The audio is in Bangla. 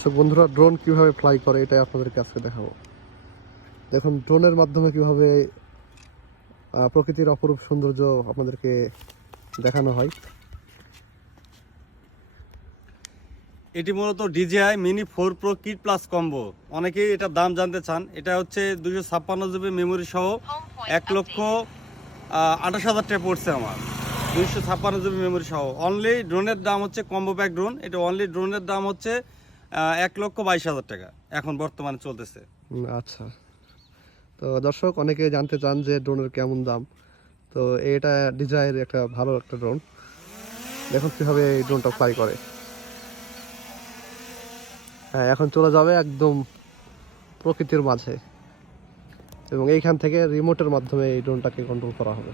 আচ্ছা বন্ধুরা, ড্রোন কিভাবে ফ্লাই করে এটাই আপনাদেরকে আজকে দেখাবো। দেখুন ড্রোনের মাধ্যমে কিভাবে প্রকৃতির অপরূপ সৌন্দর্য আপনাদেরকে দেখানো হয়। এটি মূলত DJI Mini 4 Pro kit plus combo. অনেকেই এটার দাম জানতে চান। এটা হচ্ছে 256 জিবি মেমোরি সহ 1,28,000 টাকা পড়ছে আমার। 256 জিবি মেমোরি সহ অনলি ড্রোনের দাম হচ্ছে কম্বো প্যাক ড্রোন। এটা অনলি ড্রোনের দাম হচ্ছে 1,22,000 টাকা এখন বর্তমানে চলতেছে। আচ্ছা, তো দর্শক অনেকে জানতে চান যে ড্রোনের কেমন দাম। তো এটা ডিজাইনের একটা ভালো একটা ড্রোন। দেখুন কিভাবে এই ড্রোনটা ফ্লাই করে। হ্যাঁ, এখন চলে যাবে একদম প্রকৃতির মাঝে এবং এইখান থেকে রিমোটের মাধ্যমে এই ড্রোনটাকে কন্ট্রোল করা হবে।